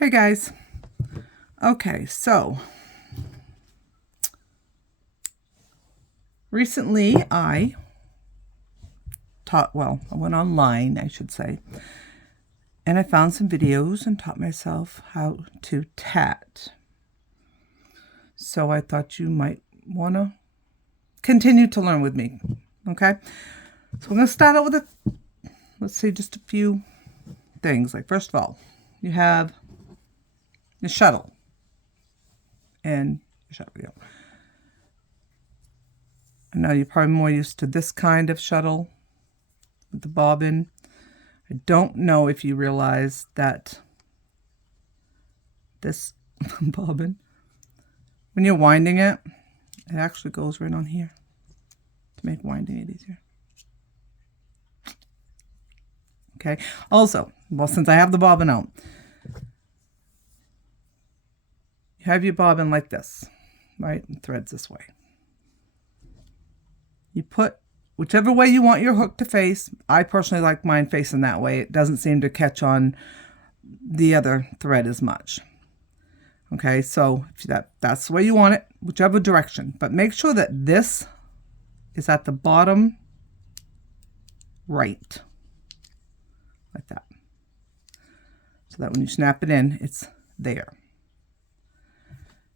Hey guys. Okay, so recently I went online, I should say, and I found some videos and taught myself how to tat. So I thought you might want to continue to learn with me, okay? So we're going to start out with let's say just a few things. Like, first of all, you have the shuttle and your shuttle, yeah. I know you're probably more used to this kind of shuttle with the bobbin. I don't know if you realize that this bobbin, when you're winding it, it actually goes right on here to make winding it easier. Okay. Also, well, since I have the bobbin out, you have your bobbin like this, right? And threads this way. You put whichever way you want your hook to face. I personally like mine facing that way. It doesn't seem to catch on the other thread as much. Okay, so if that's the way you want it, whichever direction. But make sure that this is at the bottom right, like that. So that when you snap it in, it's there.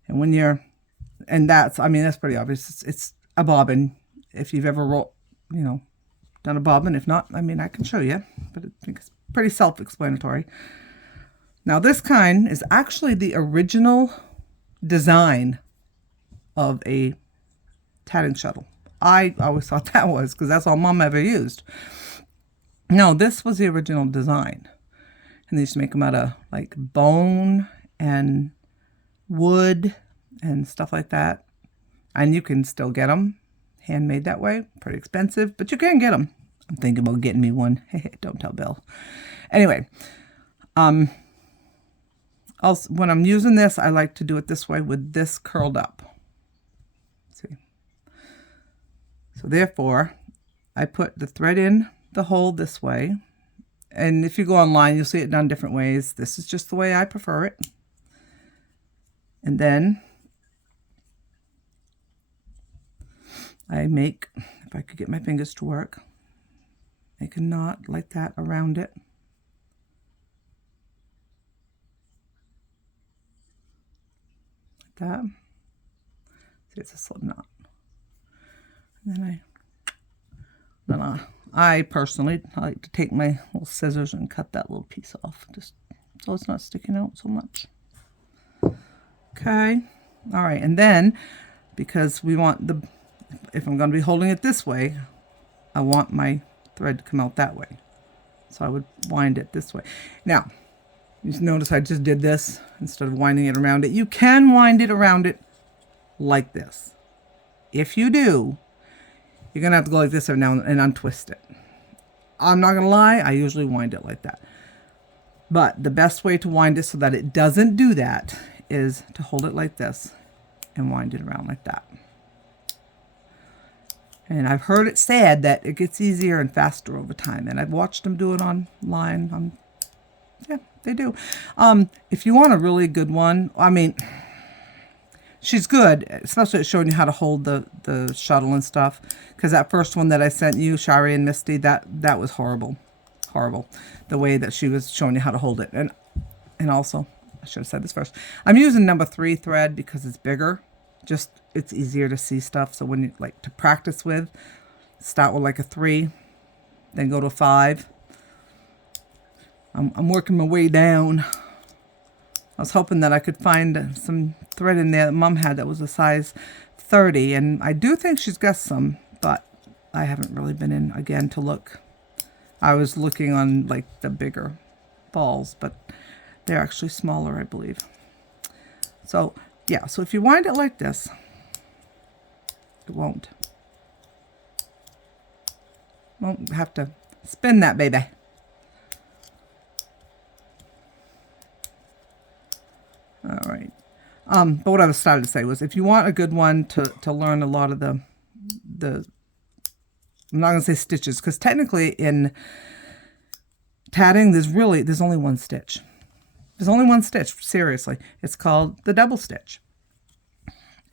And when you're, and that's pretty obvious. It's a bobbin. If you've ever done a bobbin. If not, I can show you, but I think it's pretty self-explanatory. Now, this kind is actually the original design of a tatting shuttle. I always thought that was, because that's all Mom ever used. No, this was the original design. And they used to make them out of like bone and wood and stuff like that. And you can still get them handmade that way. Pretty expensive, but you can get them. I'm thinking about getting me one. Don't tell Bill. Anyway, also, when I'm using this, I like to do it this way with this curled up. See? So therefore, I put the thread in the hole this way. And if you go online, you'll see it done different ways. This is just the way I prefer it. And then I make, if I could get my fingers to work, make a knot like that around it. Like that. See, it's a slip knot. And then I personally like to take my little scissors and cut that little piece off, just so it's not sticking out so much. Okay. All right. And then, because we want if I'm going to be holding it this way, I want my thread to come out that way. So I would wind it this way. Now, you notice I just did this instead of winding it around it. You can wind it around it like this. If you do, you're going to have to go like this every now and untwist it. I'm not going to lie, I usually wind it like that. But the best way to wind it so that it doesn't do that is to hold it like this and wind it around like that. And I've heard it said that it gets easier and faster over time. And I've watched them do it online. Yeah, they do. If you want a really good one, she's good, especially at showing you how to hold the shuttle and stuff. Because that first one that I sent you, Shari and Misty, that was horrible. Horrible. The way that she was showing you how to hold it. And also, I should have said this first. I'm using number 3 thread because it's bigger. Just, it's easier to see stuff. So when you like to practice with, start with like a 3, then go to a 5. I'm working my way down. I was hoping that I could find some thread in there that Mom had that was a size 30. And I do think she's got some, but I haven't really been in again to look. I was looking on like the bigger balls, but they're actually smaller, I believe. So yeah, so if you wind it like this, it won't have to spin that baby. All right. But what I was starting to say was, if you want a good one to learn a lot of the I'm not going to say stitches, because technically in tatting, there's only one stitch. There's only one stitch, seriously. It's called the double stitch.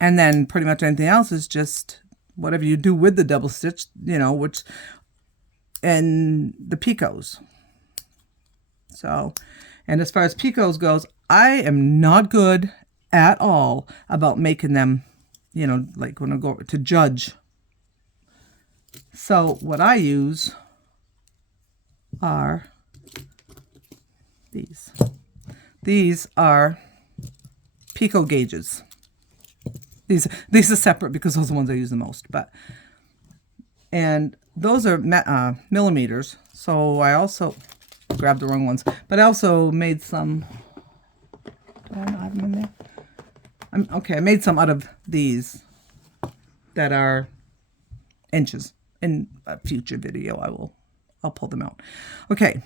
And then pretty much anything else is just whatever you do with the double stitch, you know, which, and the picots. So, and as far as picots goes, I am not good at all about making them, you know, like when I go to judge. So what I use are these. These are picot gauges. These are separate because those are the ones I use the most. And those are millimeters. So I also grabbed the wrong ones, but I also made some. Do I not have them in there? Okay, I made some out of these that are inches. In a future video, I'll pull them out. Okay,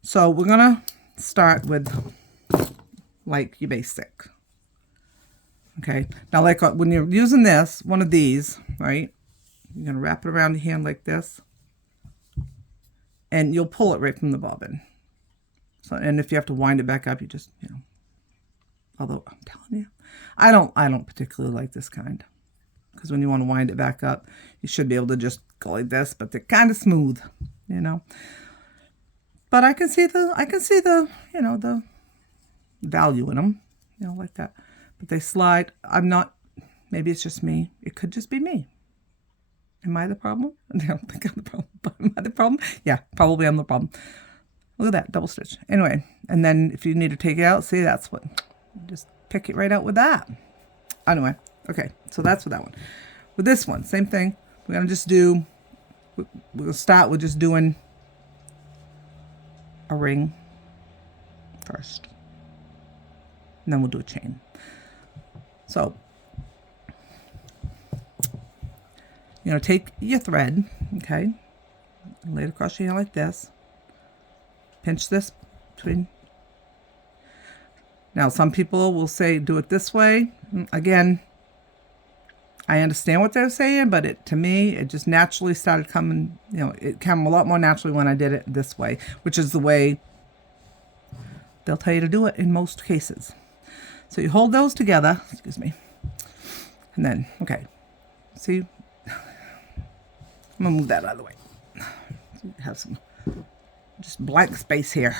so we're gonna start with like your basic. Okay, now like when you're using this, one of these, right, you're going to wrap it around your hand like this, and you'll pull it right from the bobbin. So, and if you have to wind it back up, you just, you know, although I'm telling you, I don't particularly like this kind, because when you want to wind it back up, you should be able to just go like this, but they're kind of smooth, you know. But I can see the, you know, the value in them, you know, like that. But they slide. I'm not, maybe it's just me. It could just be me. Am I the problem? I don't think I'm the problem. But am I the problem? Yeah, probably I'm the problem. Look at that, double stitch. Anyway, and then if you need to take it out, see, that's what, just pick it right out with that. Anyway, okay, so that's with that one. With this one, same thing. We're going to just do, we'll start with just doing a ring first. And then we'll do a chain. So, you know, take your thread, okay, and lay it across your hand like this. Pinch this between. Now, some people will say do it this way. Again, I understand what they're saying, but to me, it just naturally started coming, you know, it came a lot more naturally when I did it this way, which is the way they'll tell you to do it in most cases. So you hold those together, excuse me, and then, okay, see, I'm going to move that out of the way. Have some just blank space here.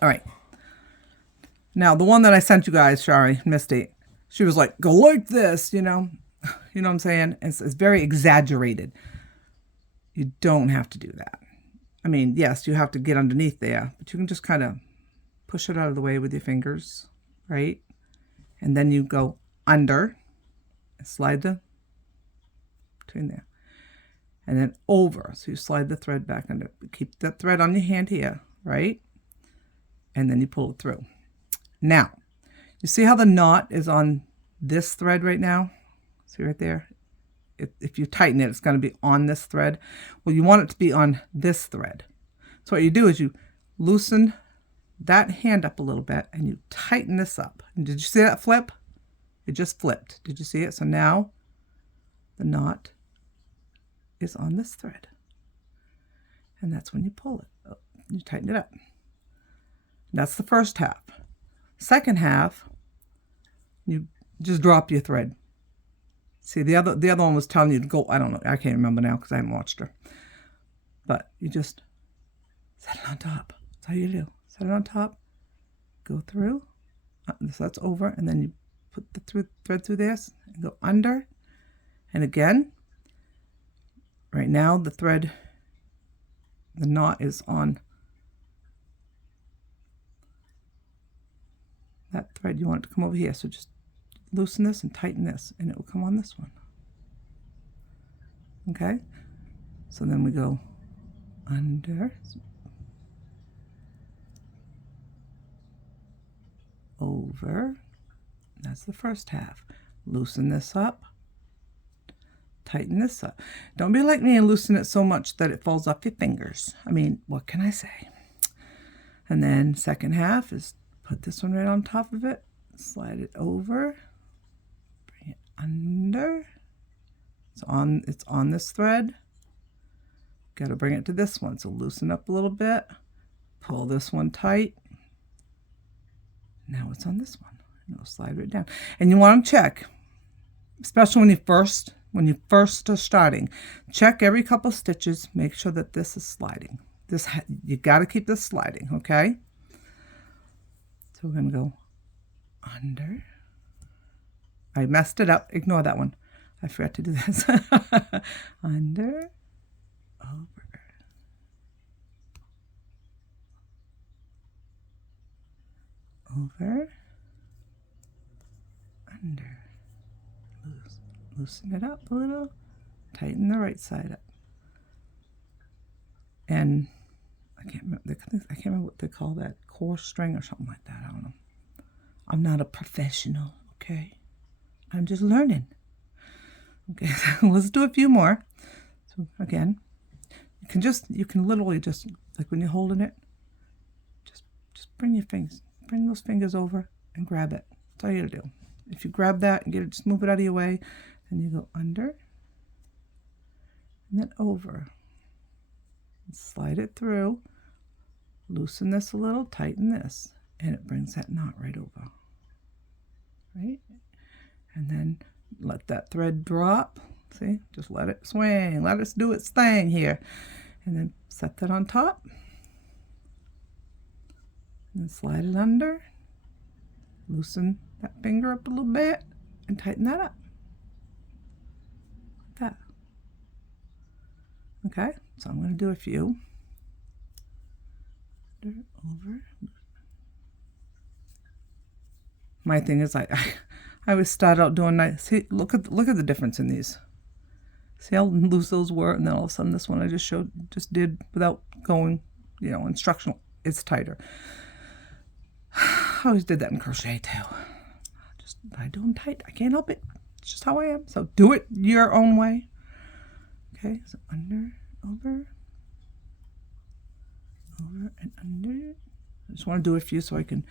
All right. Now, the one that I sent you guys, sorry, Misty, she was like, go like this, you know. You know what I'm saying? It's very exaggerated. You don't have to do that. I mean, yes, you have to get underneath there, but you can just kind of push it out of the way with your fingers, right? And then you go under, slide the between there, and then over. So you slide the thread back under. Keep the thread on your hand here, right? And then you pull it through. Now, you see how the knot is on this thread right now? See right there? If you tighten it, it's going to be on this thread. Well, you want it to be on this thread. So what you do is you loosen that hand up a little bit and you tighten this up. And did you see that flip? It just flipped. Did you see it? So now the knot is on this thread. And that's when you pull it. You tighten it up. That's the first half. Second half, you just drop your thread. See, the other one was telling you to go, I don't know, I can't remember now because I haven't watched her. But you just set it on top. That's how you do. Set it on top, go through, so that's over, and then you put the thread through this and go under. And again, right now the thread, the knot is on that thread. You want it to come over here, so just loosen this and tighten this, and it will come on this one. Okay, so then we go under, over. That's the first half. Loosen this up, tighten this up. Don't be like me and loosen it so much that it falls off your fingers. I mean, what can I say? And then second half is put this one right on top of it, slide it over, bring it under. It's on this thread. Got to bring it to this one. So loosen up a little bit, pull this one tight. Now it's on this one. And it'll slide right down. And you want to check, especially when you first are starting, check every couple stitches, make sure that this is sliding. You got to keep this sliding, okay? So we're going to go under. I messed it up. Ignore that one. I forgot to do this. Under, over. Over, under. Loosen it up a little. Tighten the right side up. And I can't remember what they call that. Core string or something like that. I don't know. I'm not a professional, okay? I'm just learning. Okay, so let's do a few more. So again, you can literally just, like when you're holding it, just bring those fingers over and grab it. That's all you gotta do. If you grab that and just move it out of your way, then you go under and then over. And slide it through, loosen this a little, tighten this, and it brings that knot right over. Right? And then let that thread drop. See? Just let it swing. Let it do its thing here. And then set that on top. And then slide it under. Loosen that finger up a little bit and tighten that up. Like that. Okay, so I'm going to do a few. Over. My thing is I always start out doing nice. See, look at the difference in these. See how loose those were, and then all of a sudden this one I just did without going, instructional. It's tighter. I always did that in crochet too. I do them tight. I can't help it. It's just how I am. So do it your own way. Okay, so under, over, and under. I just want to do a few so I can,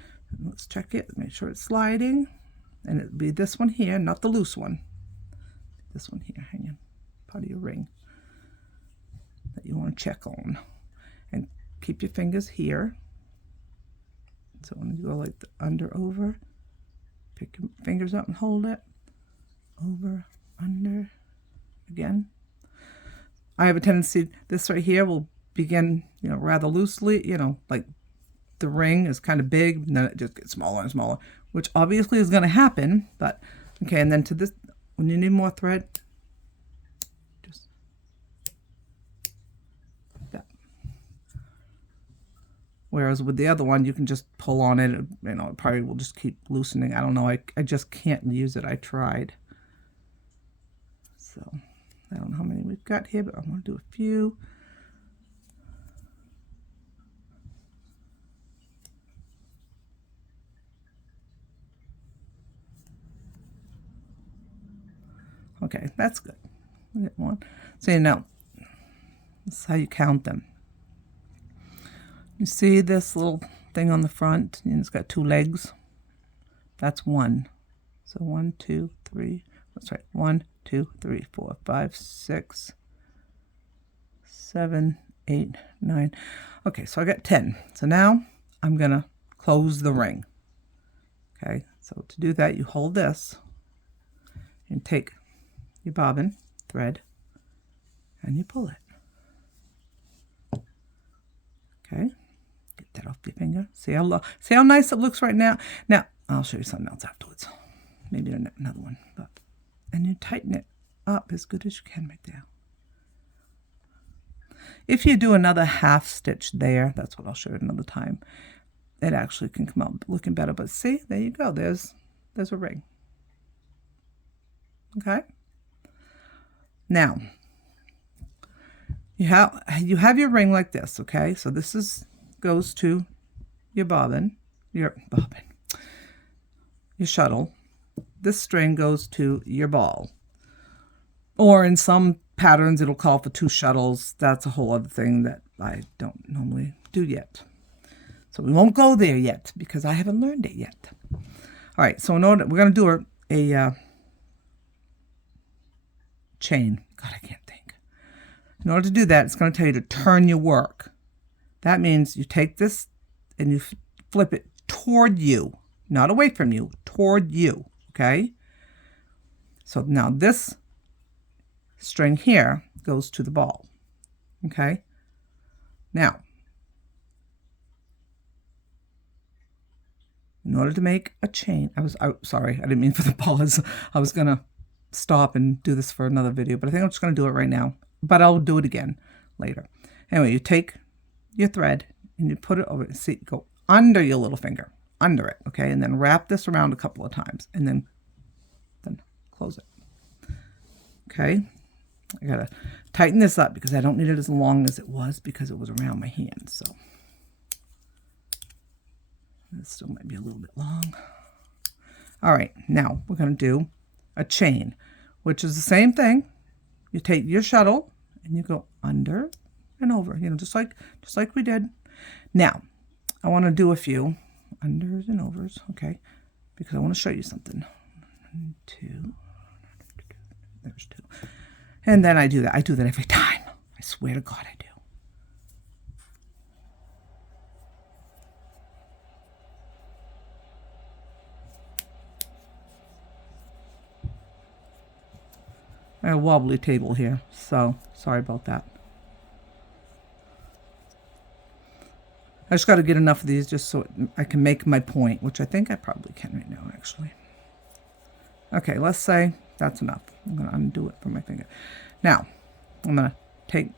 let's check it, make sure it's sliding. And it'll be this one here, not the loose one. This one here, hanging, part of your ring that you want to check on. And keep your fingers here. So when you go like the under, over, pick your fingers up and hold it. Over, under, again. I have a tendency, this right here will begin, rather loosely, like the ring is kind of big, and then it just gets smaller and smaller, which obviously is going to happen, but, okay, and then to this, when you need more thread, just like that. Whereas with the other one, you can just pull on it, it probably will just keep loosening. I don't know, I just can't use it. I tried. So, I don't know how many we've got here, but I want to do a few. Okay, that's good. We get one. So now, this is how you count them. You see this little thing on the front, and it's got 2 legs. That's 1. So 1, 2, 3. That's right. 1, 2, 3, 4, 5, 6, 7, 8, 9. Okay, so I got 10. So now I'm going to close the ring. Okay, so to do that, you hold this and take your bobbin thread and you pull it. Okay, get that off your finger. See how nice it looks right now. Now I'll show you something else afterwards. Maybe another one. And you tighten it up as good as you can right there. If you do another half stitch there, that's what I'll show you another time. It actually can come out looking better. But see, there you go. There's a ring. Okay. Now, you have your ring like this, okay? So this goes to your your shuttle. This string goes to your ball. Or in some patterns, it'll call for 2 shuttles. That's a whole other thing that I don't normally do yet. So we won't go there yet because I haven't learned it yet. All right, so we're going to do a chain. God, I can't think. In order to do that, it's going to tell you to turn your work. That means you take this and you flip it toward you, not away from you, toward you, okay? So now this string here goes to the ball, okay? Now, in order to make a chain, sorry, I didn't mean for the pause. I was going to stop and do this for another video, but I think I'm just going to do it right now, but I'll do it again later. Anyway, you take your thread and you put it over, see, go under your little finger, under it, okay? And then wrap this around a couple of times and then close it. Okay, I gotta tighten this up because I don't need it as long as it was because it was around my hand. So this still might be a little bit long. All right, now we're gonna do a chain, which is the same thing. You take your shuttle and you go under and over, you know, just like we did. Now, I want to do a few unders and overs, okay, because I want to show you something. 1, 2, there's 2. And then I do that. I do that every time. I swear to God I do. I have a wobbly table here, so sorry about that. I just got to get enough of these just so I can make my point, which I think I probably can right now, actually. Okay, let's say that's enough. I'm going to undo it from my finger. Now, I'm going to take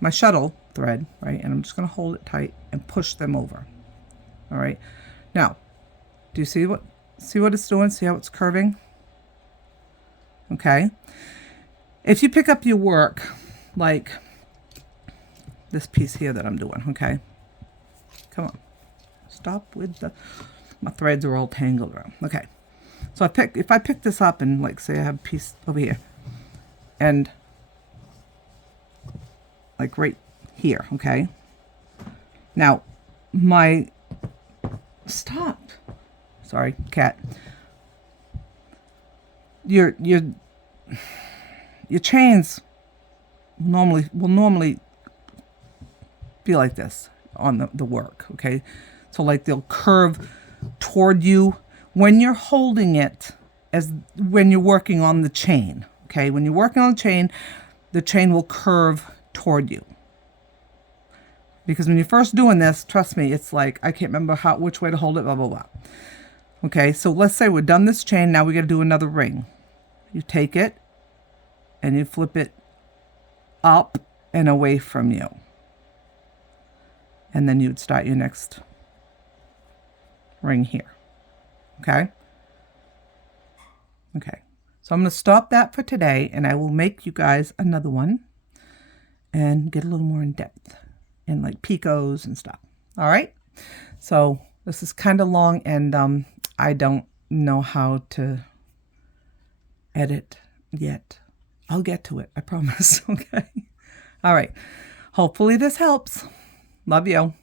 my shuttle thread, right, and I'm just going to hold it tight and push them over. All right. Now, do you see what it's doing? See how it's curving? Okay. If you pick up your work, like this piece here that I'm doing, okay? Come on. Stop with my threads are all tangled around. Okay. So if I pick this up and, like, say I have a piece over here and like right here, okay? Now, sorry, cat. Your chains will normally be like this on the work, okay? So like they'll curve toward you when you're holding it, as when you're working on the chain, okay? When you're working on the chain will curve toward you. Because when you're first doing this, trust me, it's like, I can't remember which way to hold it, blah, blah, blah. Okay, so let's say we're done this chain, now we got to do another ring. You take it and you flip it up and away from you. And then you'd start your next ring here. Okay? Okay. So I'm going to stop that for today, and I will make you guys another one and get a little more in depth in like picots and stuff. All right? So this is kind of long, and I don't know how to edit yet. I'll get to it, I promise. Okay? All right. Hopefully this helps. Love you.